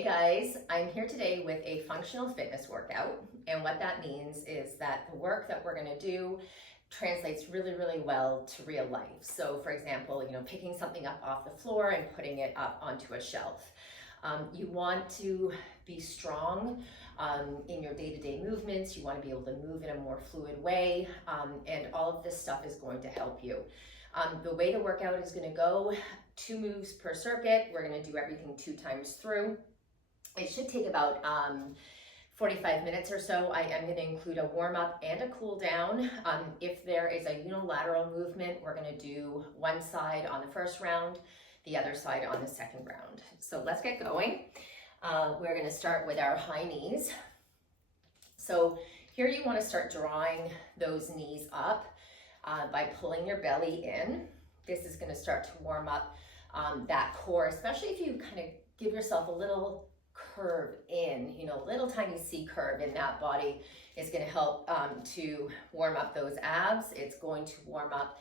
Hey guys, I'm here today with a functional fitness workout, and what that means is that the work that we're going to do translates really well to real life. So for example, picking something up off the floor and putting it up onto a shelf. You want to be strong in your day-to-day movements. You want to be able to move in a more fluid way, and all of this stuff is going to help you. The way the workout is going to go, 2 moves per circuit. We're going to do everything 2 times through. It should take about 45 minutes or so. I am going to include a warm-up and a cool down. If there is a unilateral movement, we're going to do one side on the first round, the other side on the second round. So let's get going. We're going to start with our high knees. So here you want to start drawing those knees up by pulling your belly in. This is going to start to warm up that core, especially if you kind of give yourself a little curve in, little tiny C curve in that body is going to help to warm up those abs. It's going to warm up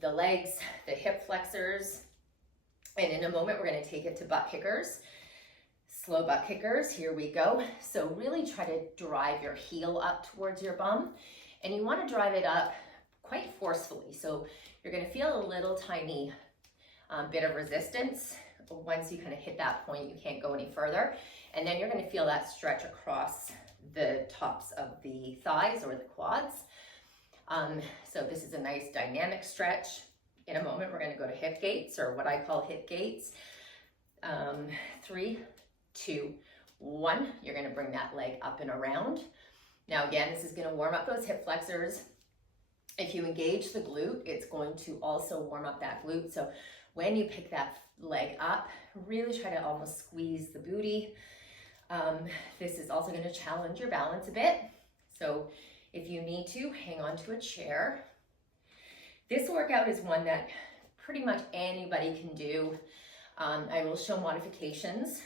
the legs, the hip flexors, and in a moment we're going to take it to butt kickers, slow butt kickers. Here we go. So really try to drive your heel up towards your bum, and you want to drive it up quite forcefully. So you're going to feel a little tiny bit of resistance. Once you kind of hit that point, you can't go any further. And then you're going to feel that stretch across the tops of the thighs or the quads. So this is a nice dynamic stretch. In a moment, we're going to go to hip gates, or what I call hip gates. 3, 2, 1. You're going to bring that leg up and around. Now again, this is going to warm up those hip flexors. If you engage the glute, it's going to also warm up that glute. So when you pick that leg up, really try to almost squeeze the booty. This is also going to challenge your balance a bit. So if you need to, hang on to a chair. This workout is one that pretty much anybody can do. I will show modifications.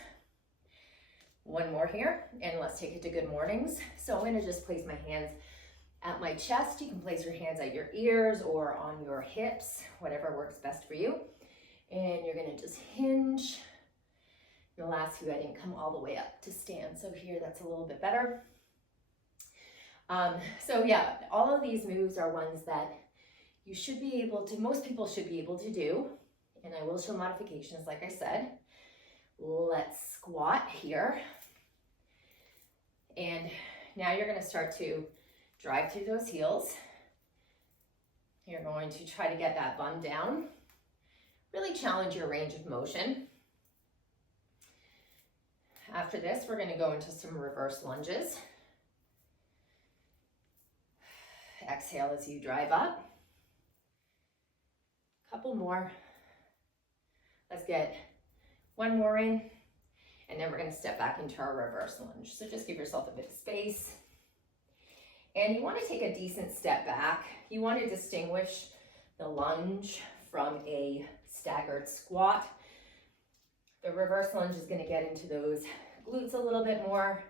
One more here, and let's take it to good mornings. So I'm going to just place my hands at my chest. You can place your hands at your ears or on your hips, whatever works best for you. And you're going to just hinge. The last few, I didn't come all the way up to stand. So here, that's a little bit better. So yeah, all of these moves are ones that you should be able to, most people should be able to do. And I will show modifications, like I said. Let's squat here. And now you're going to start to drive through those heels. You're going to try to get that bum down. Really challenge your range of motion. After this, we're going to go into some reverse lunges. Exhale as you drive up. Couple more. Let's get one more in, and then we're going to step back into our reverse lunge. So just give yourself a bit of space. And you want to take a decent step back. You want to distinguish the lunge from a staggered squat. The reverse lunge is going to get into those glutes a little bit more.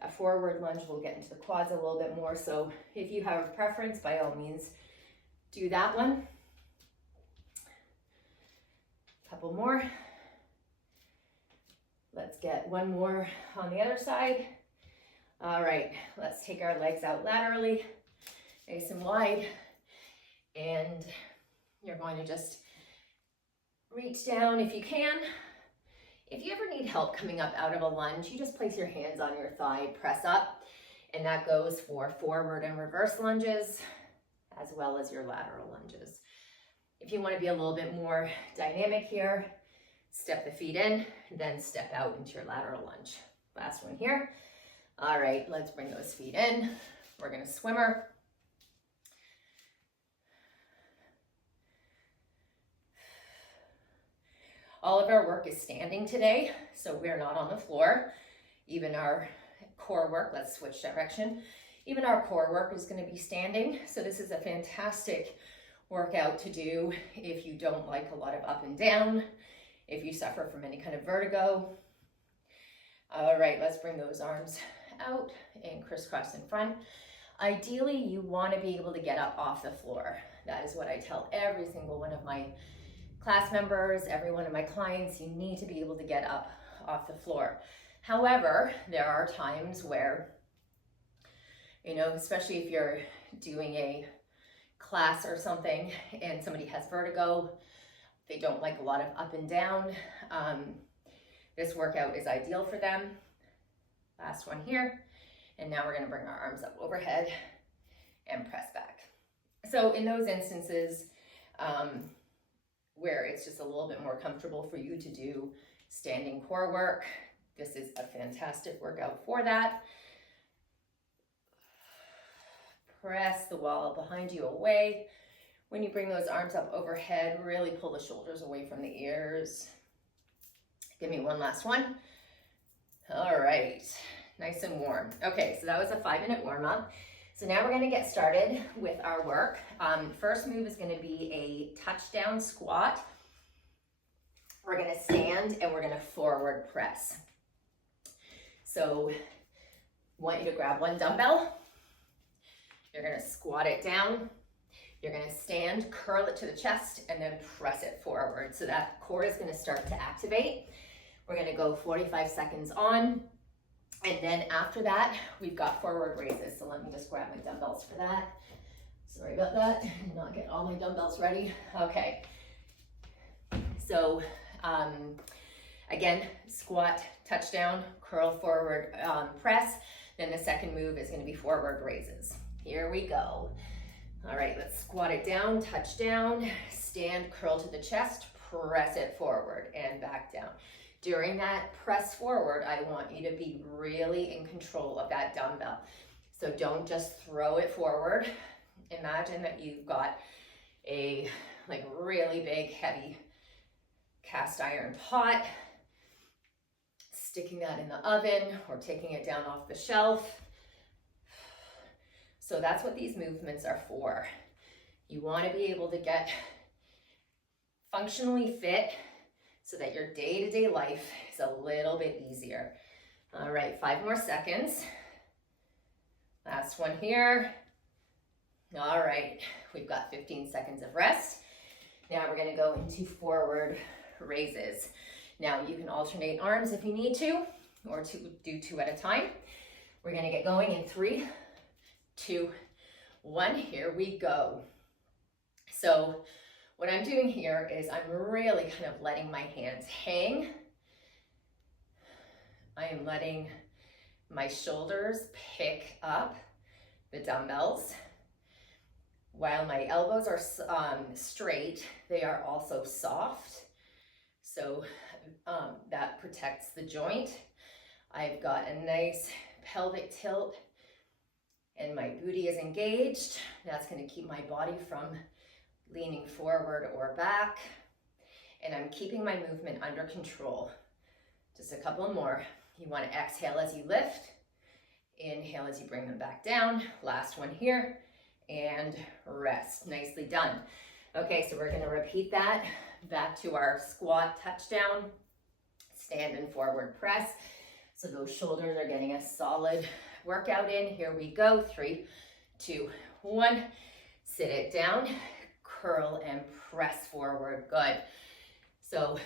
A forward lunge will get into the quads a little bit more. So if you have a preference, by all means, do that one. Couple more. Let's get one more on the other side. All right, let's take our legs out laterally, nice and wide. And you're going to just reach down if you can. If you ever need help coming up out of a lunge, you just place your hands on your thigh, press up, and that goes for forward and reverse lunges, as well as your lateral lunges. If you want to be a little bit more dynamic here, step the feet in, then step out into your lateral lunge. Last one here. All right, let's bring those feet in. We're going to swimmer. All of our work is standing today, so we're not on the floor. Even our core work, let's switch direction. Even our core work is going to be standing. So this is a fantastic workout to do if you don't like a lot of up and down, if you suffer from any kind of vertigo. All right, let's bring those arms out and crisscross in front. Ideally, you want to be able to get up off the floor. That is what I tell every single one of my class members, every one of my clients. You need to be able to get up off the floor. However, there are times where, you know, especially if you're doing a class or something and somebody has vertigo, they don't like a lot of up and down, this workout is ideal for them. Last one here. And now we're gonna bring our arms up overhead and press back. So in those instances where it's just a little bit more comfortable for you to do standing core work, this is a fantastic workout for that. Press the wall behind you away. When you bring those arms up overhead, really pull the shoulders away from the ears. Give me one last one. All right, nice and warm. Okay, so that was a 5-minute warm up. So now we're gonna get started with our work. First move is gonna be a touchdown squat. We're gonna stand and we're gonna forward press. So I want you to grab one dumbbell. You're gonna squat it down. You're gonna stand, curl it to the chest, and then press it forward. So that core is gonna start to activate. We're gonna go 45 seconds on. And then after that, we've got forward raises. So let me just grab my dumbbells for that. Sorry about that, did not get all my dumbbells ready. Okay. So again, squat, touchdown, curl forward, press. Then the second move is gonna be forward raises. Here we go. All right, let's squat it down, touch down, stand, curl to the chest, press it forward and back down. During that press forward, I want you to be really in control of that dumbbell. So don't just throw it forward. Imagine that you've got a like really big, heavy cast iron pot, sticking that in the oven or taking it down off the shelf. So that's what these movements are for. You want to be able to get functionally fit so that your day-to-day life is a little bit easier. All right, 5 more seconds. Last one here. All right, we've got 15 seconds of rest. Now we're gonna go into forward raises. Now you can alternate arms if you need to, or do 2 at a time. We're gonna get going in 3, 2, 1, here we go. So what I'm doing here is I'm really kind of letting my hands hang. I am letting my shoulders pick up the dumbbells. While my elbows are straight, they are also soft. So that protects the joint. I've got a nice pelvic tilt and my booty is engaged. That's going to keep my body from leaning forward or back. And I'm keeping my movement under control. Just a couple more. You want to exhale as you lift. Inhale as you bring them back down. Last one here. And rest. Nicely done. Okay, so we're going to repeat that back to our squat touchdown, stand and forward press. So those shoulders are getting a solid workout in. Here we go. 3, 2, 1. Sit it down, curl and press forward. Good. So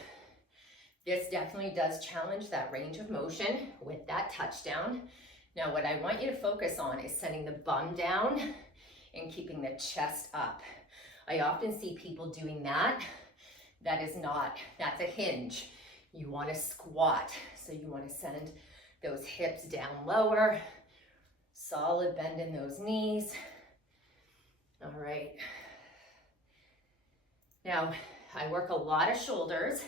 this definitely does challenge that range of motion with that touchdown. Now what I want you to focus on is sending the bum down and keeping the chest up. I often see people doing that. That is not, that's a hinge. You want to squat. So you want to send those hips down lower. Solid bend in those knees. All right. Now, I work a lot of shoulders,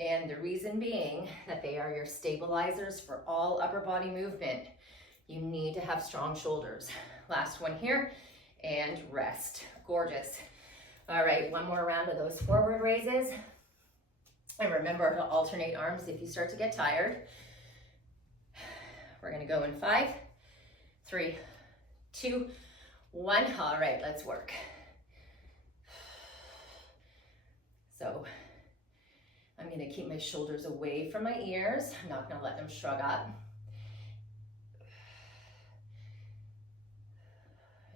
and the reason being that they are your stabilizers for all upper body movement. You need to have strong shoulders. Last one here, and rest. Gorgeous. All right, one more round of those forward raises. And remember to alternate arms if you start to get tired. We're gonna go in 5, 3, 2, 1. All right, let's work. So I'm gonna keep my shoulders away from my ears. I'm not gonna let them shrug up.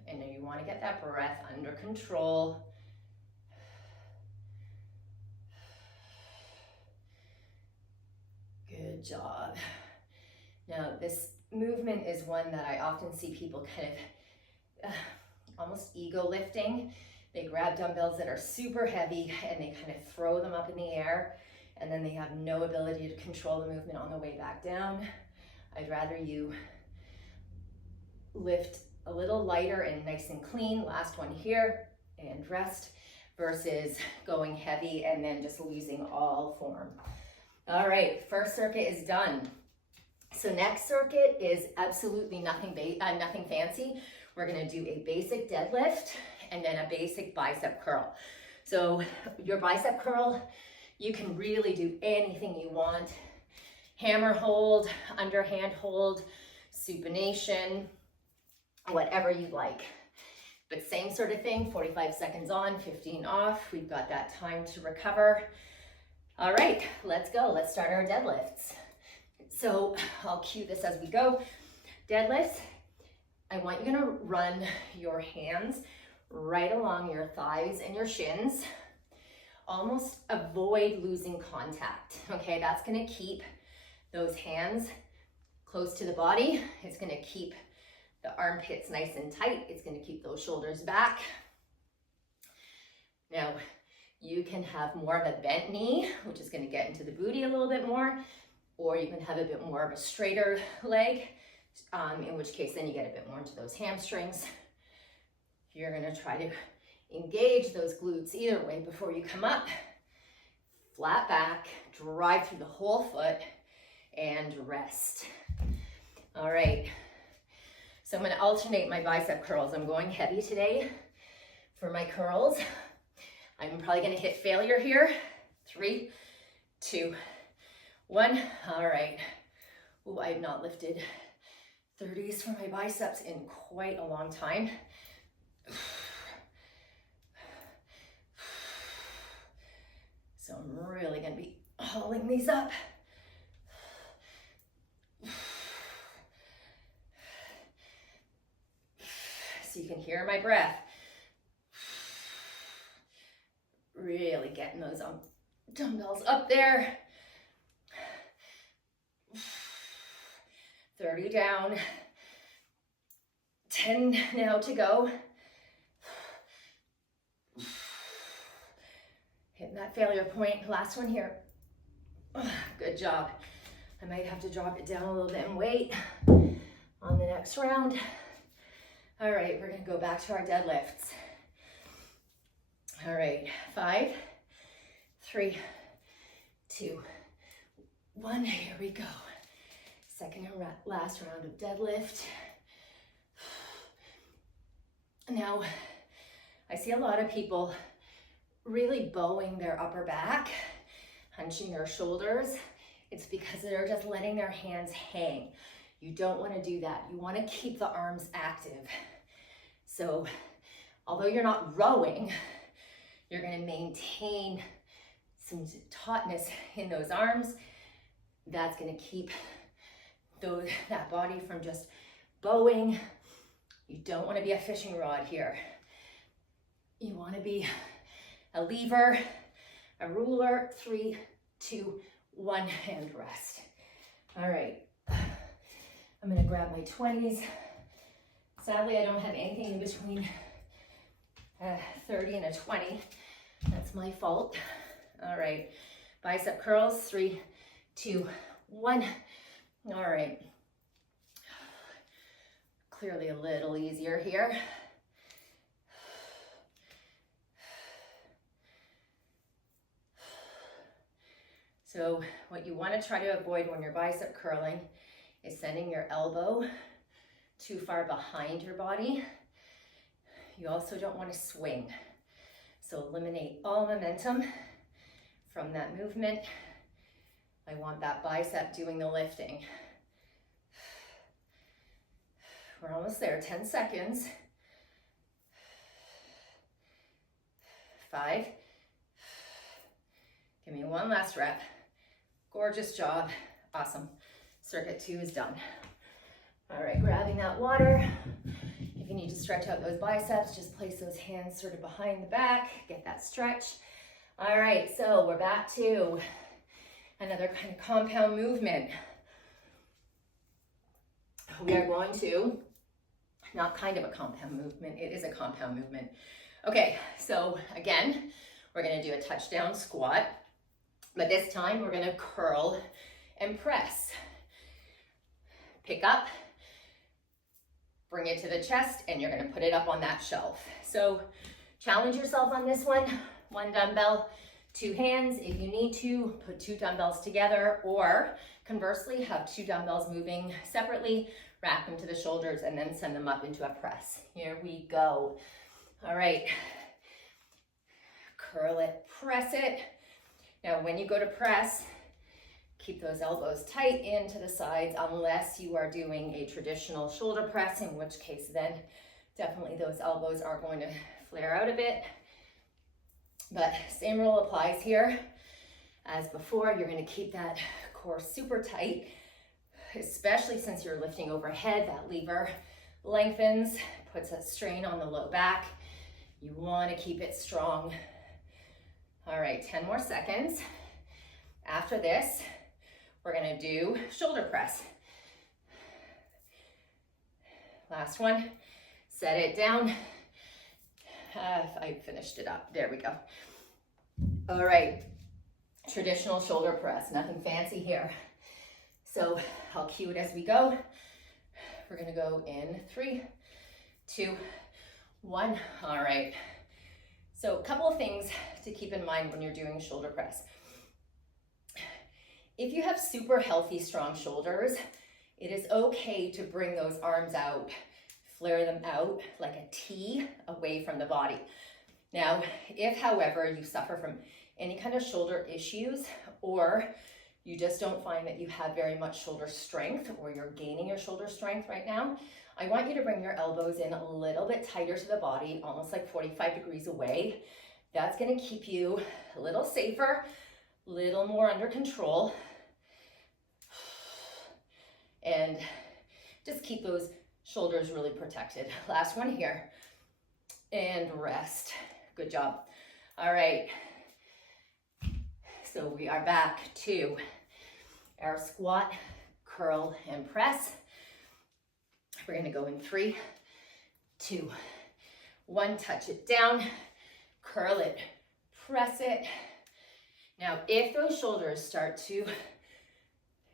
And then you wanna get that breath under control. Good job. Now this movement is one that I often see people kind of almost ego lifting. They grab dumbbells that are super heavy and they kind of throw them up in the air, and then they have no ability to control the movement on the way back down. I'd rather you lift a little lighter and nice and clean. Last one here, and rest, versus going heavy and then just losing all form. All right, first circuit is done. So next circuit is absolutely nothing fancy. We're gonna do a basic deadlift and then a basic bicep curl. So your bicep curl, you can really do anything you want. Hammer hold, underhand hold, supination, whatever you like. But same sort of thing, 45 seconds on, 15 off. We've got that time to recover. All right, let's go. Let's start our deadlifts. So I'll cue this as we go. Deadlifts, I want you to run your hands right along your thighs and your shins. Almost avoid losing contact, okay? That's gonna keep those hands close to the body. It's gonna keep the armpits nice and tight. It's gonna keep those shoulders back. Now, you can have more of a bent knee, which is gonna get into the booty a little bit more, or you can have a bit more of a straighter leg, in which case then you get a bit more into those hamstrings. You're gonna try to engage those glutes either way before you come up. Flat back, drive through the whole foot, and rest. All right, so I'm gonna alternate my bicep curls. I'm going heavy today for my curls. I'm probably gonna hit failure here. 3, 2, 1. All right. Ooh, I have not lifted 30s for my biceps in quite a long time. So I'm really gonna be hauling these up. So you can hear my breath. Really getting those dumbbells up there. 30 down. 10 now to go. Hitting that failure point. Last one here. Good job. I might have to drop it down a little bit and wait on the next round. All right, we're gonna go back to our deadlifts. All right, 5, 3, 2, 1, here we go. Second and last round of deadlift. Now, I see a lot of people really bowing their upper back, hunching their shoulders. It's because they're just letting their hands hang. You don't want to do that. You want to keep the arms active. So, although you're not rowing, you're going to maintain some tautness in those arms. That's going to keep that body from just bowing. You don't want to be a fishing rod here. You want to be a lever, a ruler. 3, 2, 1, and rest. All right. I'm going to grab my 20s. Sadly, I don't have anything in between 30 and a 20. That's my fault. All right. Bicep curls. 3, 2, 1. All right. Clearly a little easier here. So what you want to try to avoid when you're bicep curling is sending your elbow too far behind your body. You also don't want to swing. So eliminate all momentum from that movement. I want that bicep doing the lifting. We're almost there, 10 seconds. 5. Give me one last rep. Gorgeous job. Awesome. Circuit 2 is done. All right, grabbing that water. If you need to stretch out those biceps, just place those hands sort of behind the back, get that stretch. All right, so we're back to Another kind of compound movement. We are going to, not kind of a compound movement, it is a compound movement. Okay, so again, we're gonna do a touchdown squat, but this time we're gonna curl and press. Pick up, bring it to the chest, and you're gonna put it up on that shelf. So challenge yourself on this one. One dumbbell, two hands. If you need to, put two dumbbells together, or conversely, have two dumbbells moving separately, rack them to the shoulders, and then send them up into a press. Here we go. All right. Curl it, press it. Now, when you go to press, keep those elbows tight into the sides unless you are doing a traditional shoulder press, in which case then definitely those elbows are going to flare out a bit. But same rule applies here as before. You're going to keep that core super tight, especially since you're lifting overhead. That lever lengthens, puts a strain on the low back. You want to keep it strong. All right, 10 more seconds. After this, we're going to do shoulder press. Last one. Set it down. I finished it up. There we go. All right, traditional shoulder press, nothing fancy here. So I'll cue it as we go. We're gonna go in 3, 2, 1. All right. So a couple of things to keep in mind when you're doing shoulder press. If you have super healthy, strong shoulders, it is okay to bring those arms out, flare them out like a T away from the body. Now, if, however, you suffer from any kind of shoulder issues, or you just don't find that you have very much shoulder strength, or you're gaining your shoulder strength right now, I want you to bring your elbows in a little bit tighter to the body, almost like 45 degrees away. That's gonna keep you a little safer, a little more under control, and just keep those shoulders really protected. Last one here, and rest. Good job. All right, so we are back to our squat, curl, and press. We're gonna go in 3, 2, 1, touch it down, curl it, press it. Now, if those shoulders start to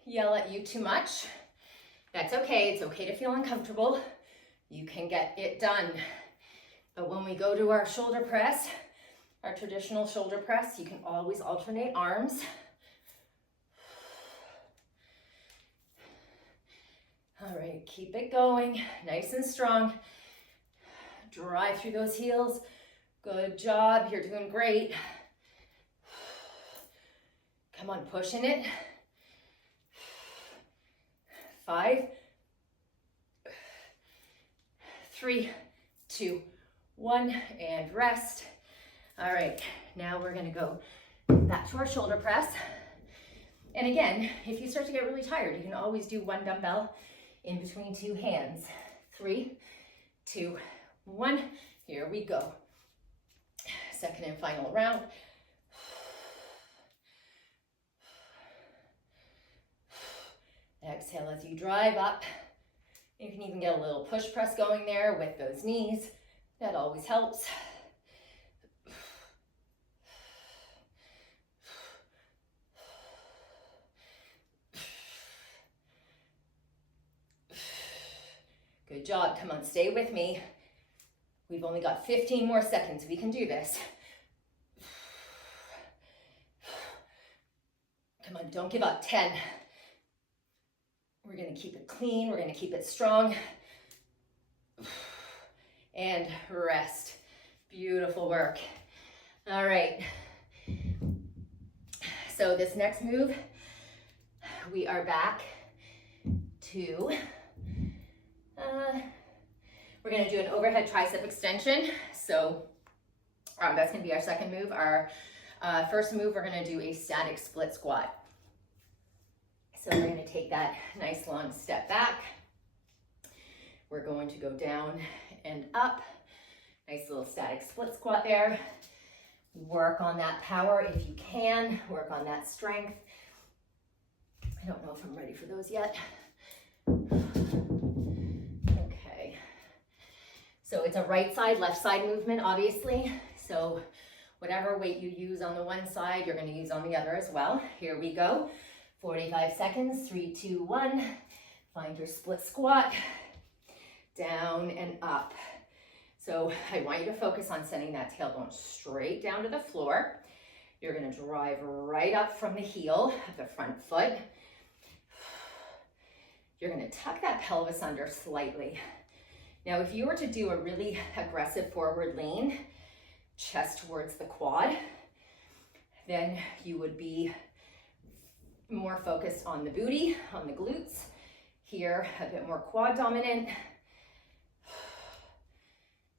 yell at you too much, that's okay. It's okay to feel uncomfortable. You can get it done. But when we go to our shoulder press, our traditional shoulder press, you can always alternate arms. All right, keep it going, nice and strong. Drive through those heels. Good job, you're doing great. Come on, pushing it. 5, 3, 2, 1, and rest. All right, now we're gonna go back to our shoulder press. And again, if you start to get really tired, you can always do one dumbbell in between two hands. 3, 2, 1, here we go. Second and final round. Exhale as you drive up. You can even get a little push press going there with those knees. That always helps. Good job. Come on, stay with me. We've only got 15 more seconds. We can do this. Come on, don't give up. 10. We're going to keep it clean. We're going to keep it strong. And rest. Beautiful work. All right. So this next move, we are back to, we're going to do an overhead tricep extension. So that's going to be our second move. Our first move, we're going to do a static split squat. So we're going to take that nice long step back. We're going to go down and up. Nice little static split squat there. Work on that power if you can. Work on that strength. I don't know if I'm ready for those yet. Okay. So it's a right side, left side movement, obviously. So whatever weight you use on the one side, you're going to use on the other as well. Here we go. 45 seconds, 3, 2, 1. Find your split squat, down and up. So I want you to focus on sending that tailbone straight down to the floor. You're going to drive right up from the heel of the front foot. You're going to tuck that pelvis under slightly. Now, if you were to do a really aggressive forward lean, chest towards the quad, then you would be more focused on the booty, on the glutes. Here, a bit more quad dominant.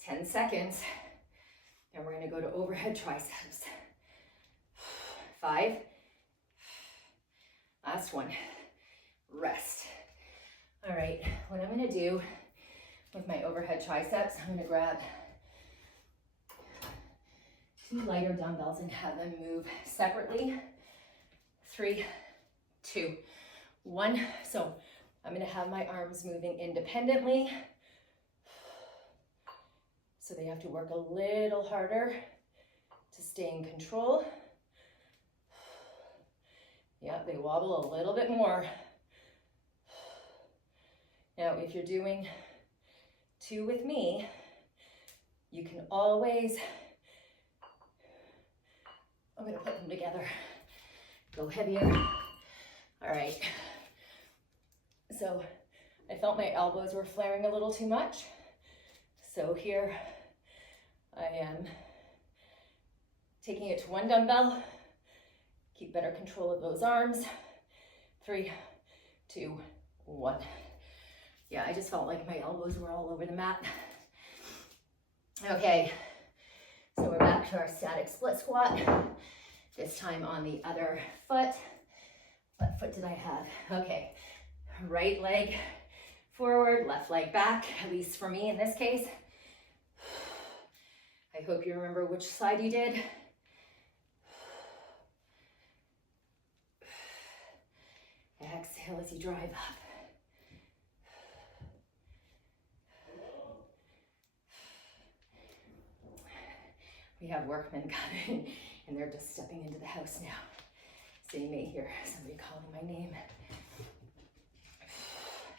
10 seconds. And we're going to go to overhead triceps. 5. Last one. Rest. All right, what I'm going to do with my overhead triceps, I'm going to grab 2 lighter dumbbells and have them move separately. 3, 2, 1. So I'm going to have my arms moving independently. So they have to work a little harder to stay in control. Yep, they wobble a little bit more. Now, if you're doing 2 with me, you can always, I'm going to put them together, go heavier. All right. So I felt my elbows were flaring a little too much. So here I am taking it to 1 dumbbell. Keep better control of those arms. 3, 2, 1. Yeah, I just felt like my elbows were all over the mat. Okay, so we're back to our static split squat. This time on the other foot. What foot did I have? Okay, right leg forward, left leg back, at least for me in this case. I hope you remember which side you did. Exhale as you drive up. We have workmen coming and they're just stepping into the house now. So you may hear somebody calling my name.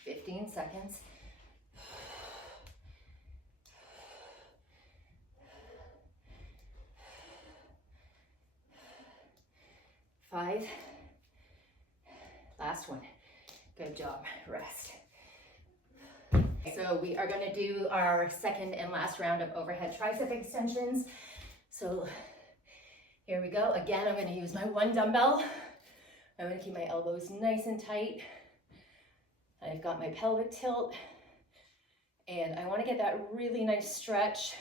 15 seconds. 5. Last one. Good job. Rest. So we are going to do our second and last round of overhead tricep extensions. So here we go. Again, I'm going to use my 1 dumbbell. I'm going to keep my elbows nice and tight. I've got my pelvic tilt. And I want to get that really nice stretch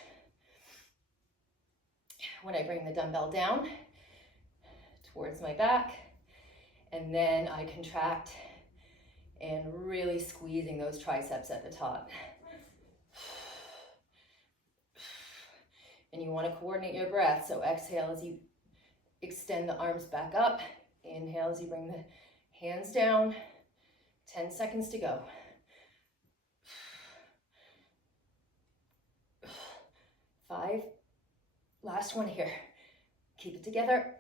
when I bring the dumbbell down towards my back. And then I contract and really squeezing those triceps at the top. And you want to coordinate your breath. So exhale as you extend the arms back up. Inhale as you bring the hands down. 10 seconds to go. 5. Last one here. Keep it together.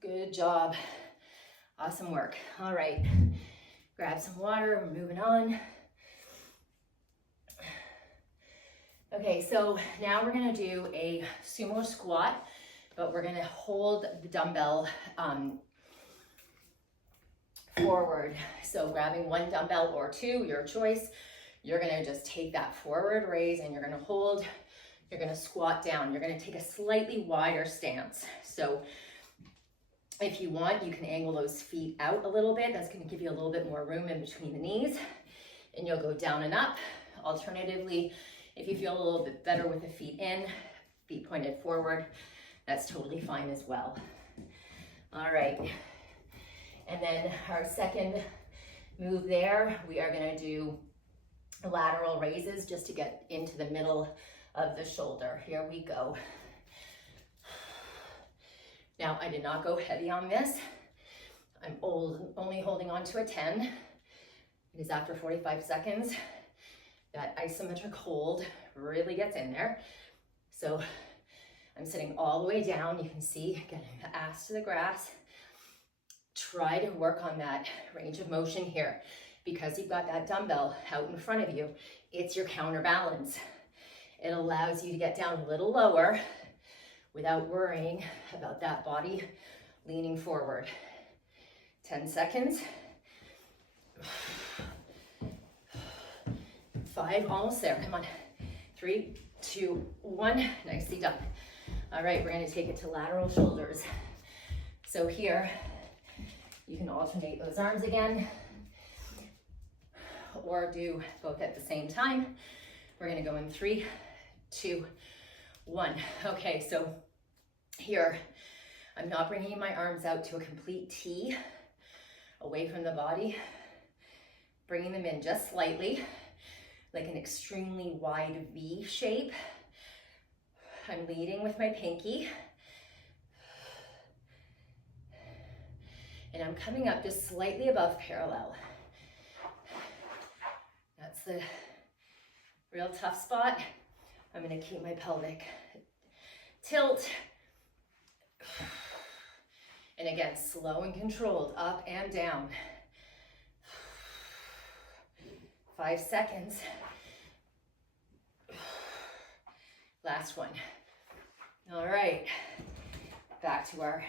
Good job. Awesome work. All right. Grab some water. We're moving on. Okay, so now we're going to do a sumo squat, but we're going to hold the dumbbell forward. So grabbing 1 dumbbell or 2, your choice. You're going to just take that forward raise and you're going to hold. You're going to squat down. You're going to take a slightly wider stance. So if you want, you can angle those feet out a little bit. That's going to give you a little bit more room in between the knees. And you'll go down and up. Alternatively, if you feel a little bit better with the feet in, feet pointed forward, that's totally fine as well. All right. And then our second move there, we are going to do lateral raises just to get into the middle of the shoulder. Here we go. Now, I did not go heavy on this. I'm only holding on to a 10 because after 45 seconds, that isometric hold really gets in there. So I'm sitting all the way down. You can see, getting the ass to the grass. Try to work on that range of motion here. Because you've got that dumbbell out in front of you, it's your counterbalance. It allows you to get down a little lower without worrying about that body leaning forward. 10 seconds. 5, almost there, come on. 3, 2, 1, nicely done. All right, we're gonna take it to lateral shoulders. So here, you can alternate those arms again, or do both at the same time. We're gonna go in 3, 2, 1. Okay, so here, I'm not bringing my arms out to a complete T away from the body, bringing them in just slightly, like an extremely wide V shape. I'm leading with my pinky. And I'm coming up just slightly above parallel. That's the real tough spot. I'm gonna keep my pelvic tilt. And again, slow and controlled, up and down. 5 seconds. Last one. All right, back to our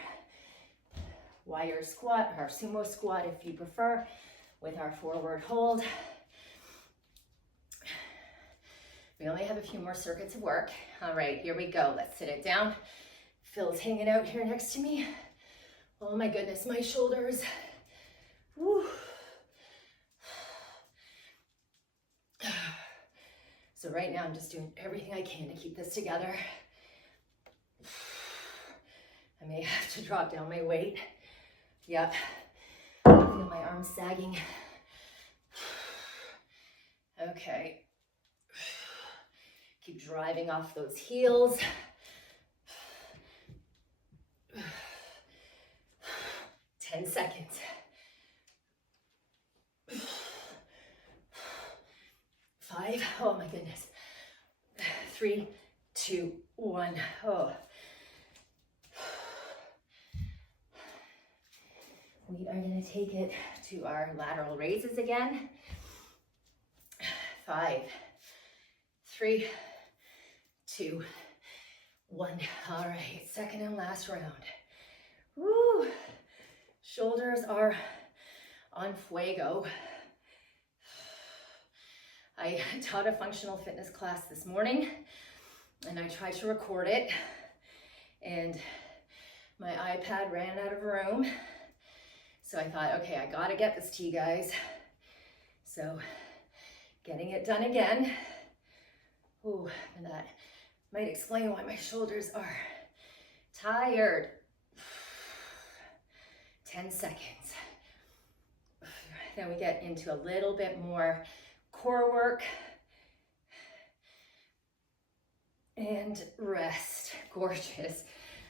wire squat, our sumo squat if you prefer, with our forward hold. We only have a few more circuits of work. All right, here we go. Let's sit it down. Phil's hanging out here next to me. Oh my goodness, my shoulders. Woo. So right now I'm just doing everything I can to keep this together. I may have to drop down my weight. Yep, I feel my arms sagging. Okay. Keep driving off those heels. 10 seconds. 5, oh my goodness. 3, 2, 1, oh. We are gonna take it to our lateral raises again. 5, 3, 2, 1. All right, second and last round. Woo! Shoulders are on fuego. I taught a functional fitness class this morning and I tried to record it and my iPad ran out of room. So I thought, okay, I gotta get this to you guys. So getting it done again. Ooh, and that might explain why my shoulders are tired. 10 seconds. Then we get into a little bit more core work. And rest. Gorgeous.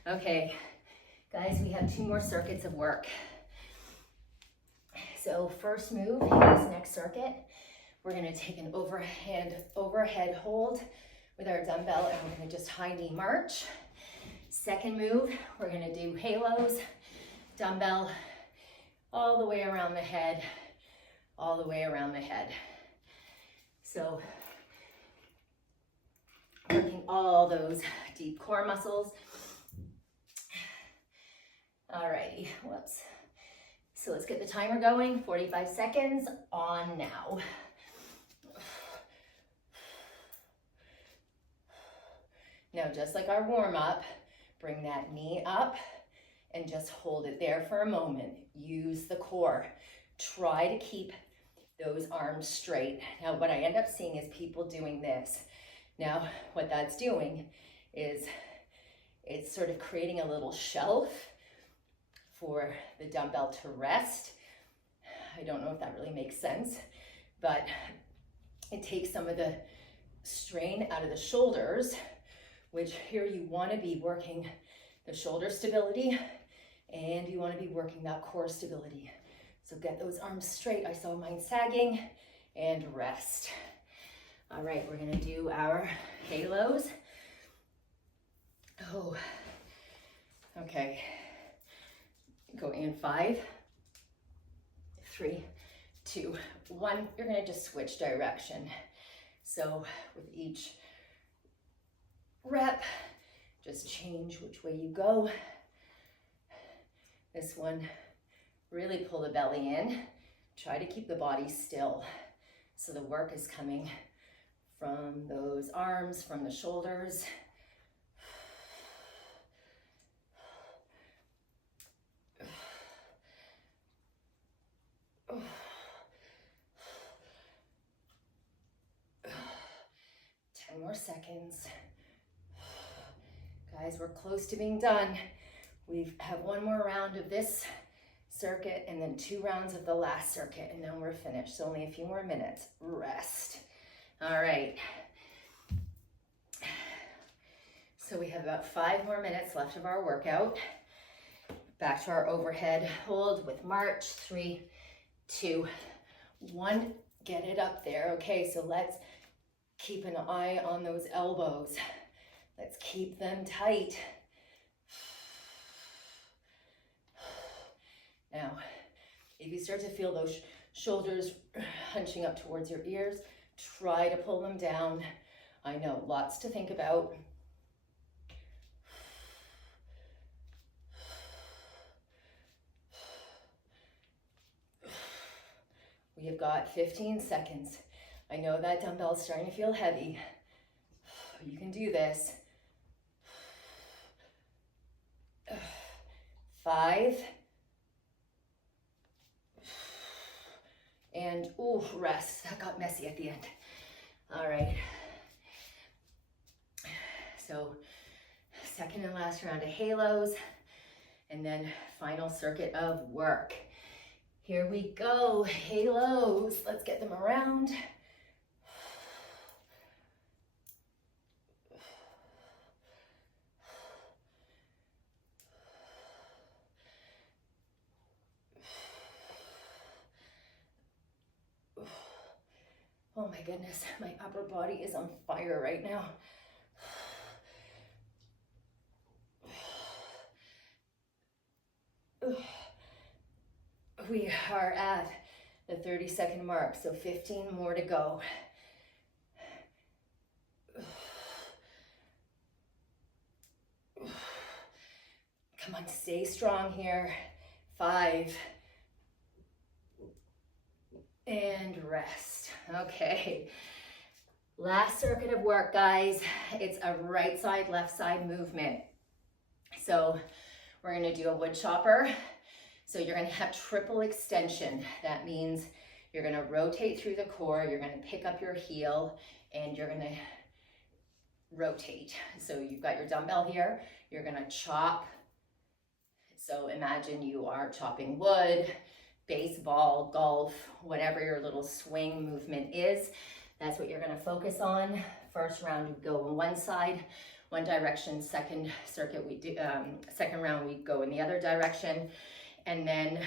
Okay, guys, we have 2 more circuits of work. So first move in this next circuit, we're gonna take an overhead hold with our dumbbell and we're gonna just high knee march. Second move, we're gonna do halos, dumbbell, all the way around the head, all the way around the head. So working all those deep core muscles. Alrighty, whoops. So let's get the timer going, 45 seconds on now. Now, just like our warm up, bring that knee up and just hold it there for a moment. Use the core. Try to keep those arms straight. Now, what I end up seeing is people doing this. Now, what that's doing is it's sort of creating a little shelf for the dumbbell to rest. I don't know if that really makes sense, but it takes some of the strain out of the shoulders, which here you want to be working the shoulder stability And you want to be working that core stability. So get those arms straight. I saw mine sagging, and rest. All right, we're gonna do our halos. Oh, okay. Go in 5, 3, 2, 1. You're gonna just switch direction. So with each rep, just change which way you go. This one, really pull the belly in. Try to keep the body still. So the work is coming from those arms, from the shoulders. More seconds. Guys, we're close to being done. We have one more round of this circuit and then 2 rounds of the last circuit, and then we're finished. So only a few more minutes. Rest. All right. So we have about 5 more minutes left of our workout. Back to our overhead hold with march. 3, 2, 1. Get it up there. Okay, so let's keep an eye on those elbows. Let's keep them tight. Now, if you start to feel those shoulders hunching up towards your ears, try to pull them down. I know, lots to think about. We have got 15 seconds. I know that dumbbell's starting to feel heavy. You can do this. 5. And, ooh, rest. That got messy at the end. All right. So, second and last round of halos. And then final circuit of work. Here we go, halos. Let's get them around. Oh my goodness, my upper body is on fire right now. We are at the 30-second mark, so 15 more to go. Come on, stay strong here. 5. And rest. Okay. Last circuit of work, guys. It's a right side, left side movement. So we're gonna do a wood chopper. So you're gonna have triple extension. That means you're gonna rotate through the core, you're gonna pick up your heel, and you're gonna rotate. So you've got your dumbbell here, you're gonna chop. So imagine you are chopping wood, baseball, golf, whatever your little swing movement is. That's what you're gonna focus on. First round, we go on one side, one direction. Second circuit, we do, second round, we go in the other direction. And then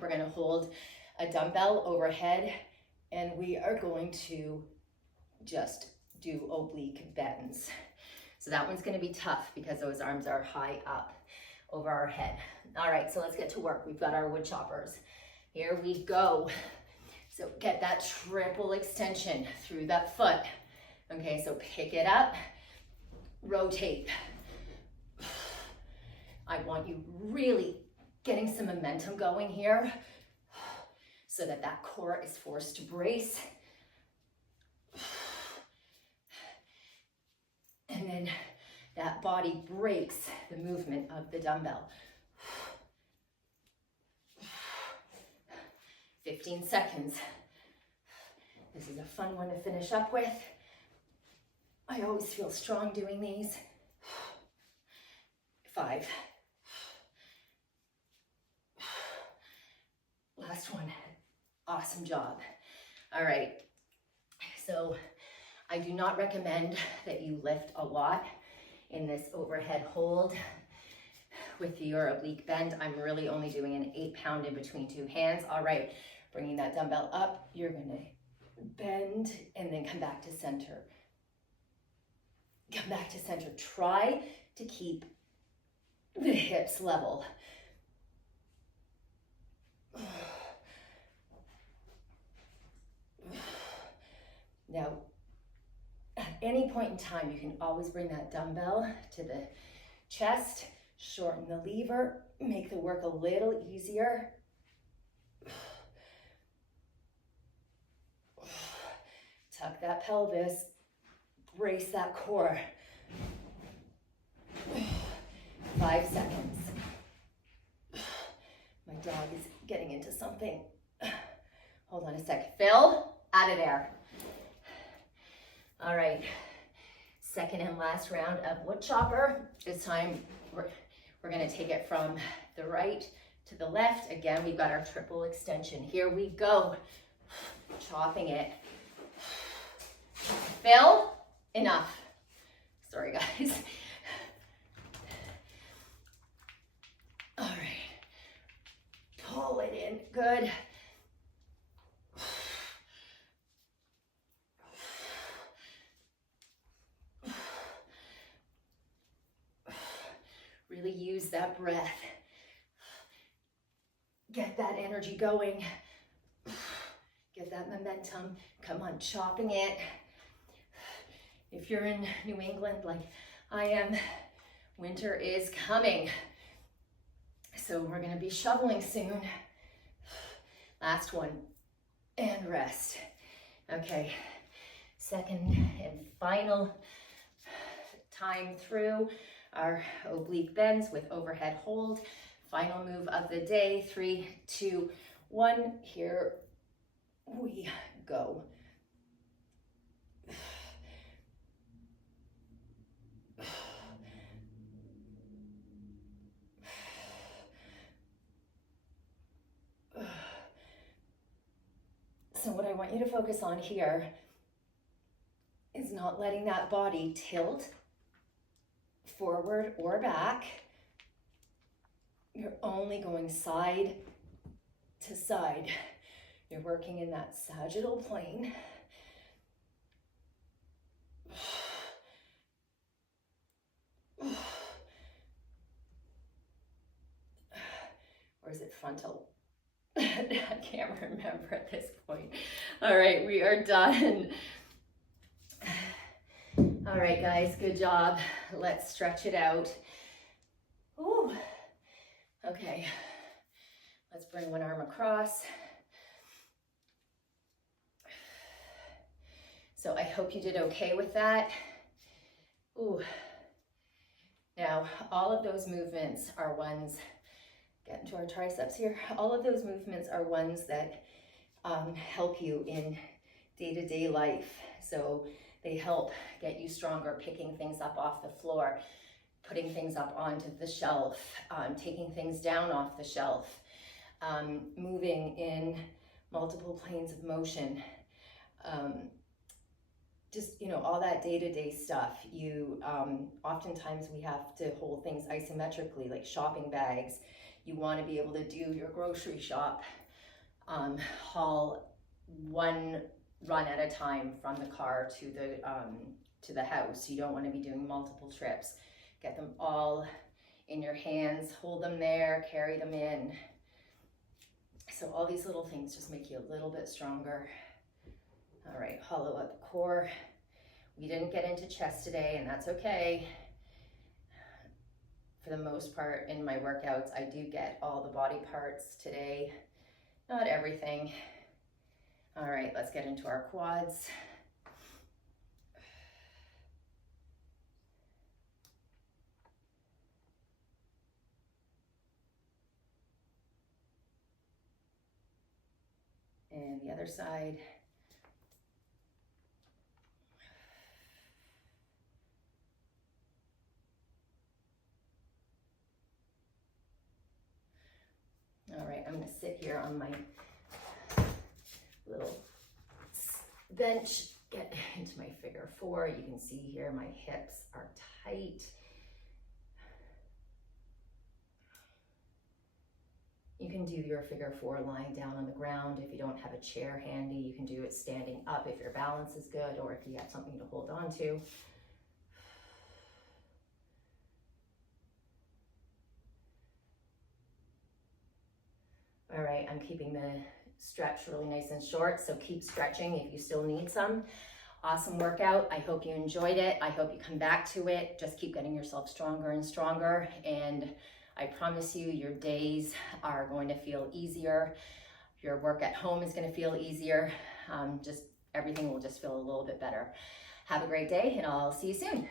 we're gonna hold a dumbbell overhead, and we are going to just do oblique bends. So that one's gonna be tough because those arms are high up over our head. All right, so let's get to work. We've got our wood choppers. Here we go. So get that triple extension through that foot. Okay, so pick it up, rotate. I want you really getting some momentum going here so that that core is forced to brace. And then that body breaks the movement of the dumbbell. 15 seconds. This is a fun one to finish up with. I always feel strong doing these. 5. Last one. Awesome job. All right. So I do not recommend that you lift a lot in this overhead hold. with your oblique bend, I'm really only doing an 8-pound in between 2 hands. All right, bringing that dumbbell up, you're gonna bend and then come back to center. Come back to center. Try to keep the hips level. Now, at any point in time, you can always bring that dumbbell to the chest, shorten the lever, make the work a little easier. Tuck that pelvis, brace that core. 5 seconds. My dog is getting into something. Hold on a sec. Phil, out of there. All right, second and last round of wood chopper. This time we're gonna take it from the right to the left. Again, we've got our triple extension. Here we go. Chopping it. Phil, enough. Sorry, guys. All right. Pull it in. Good. Really use that breath. Get that energy going. Get that momentum. Come on, chopping it. If you're in New England like I am, winter is coming. So we're gonna be shoveling soon. Last one, and rest. Okay, second and final time through our oblique bends with overhead hold. Final move of the day, 3, 2, 1. Here we go. So what I want you to focus on here is not letting that body tilt forward or back. You're only going side to side. You're working in that sagittal plane. Or is it frontal? I can't remember at this point. All right, we are done. All right, guys, good job. Let's stretch it out. Ooh. Okay, let's bring one arm across. So I hope you did okay with that. Ooh. Now, all of those movements are ones, get into our triceps here, all of those movements are ones that help you in day-to-day life. So they help get you stronger, picking things up off the floor, putting things up onto the shelf, taking things down off the shelf, moving in multiple planes of motion. Just, you know, all that day-to-day stuff. You, oftentimes we have to hold things isometrically, like shopping bags. You want to be able to do your grocery shop, haul one run at a time from the car to the house. You don't want to be doing multiple trips. Get them all in your hands, hold them there, carry them in. So all these little things just make you a little bit stronger. All right, hollow out the core. We didn't get into chest today, and that's okay. For the most part in my workouts, I do get all the body parts today, not everything. All right, let's get into our quads. And the other side. All right, I'm gonna sit here on my little bench, get into my figure 4. You can see here my hips are tight. can do your figure 4 lying down on the ground. If you don't have a chair handy, you can do it standing up if your balance is good or if you have something to hold on to. All right, I'm keeping the stretch really nice and short, so keep stretching if you still need some. Awesome workout. I hope you enjoyed it. I hope you come back to it. Just keep getting yourself stronger and stronger. And I promise you, your days are going to feel easier. Your work at home is going to feel easier. Just everything will just feel a little bit better. Have a great day, and I'll see you soon.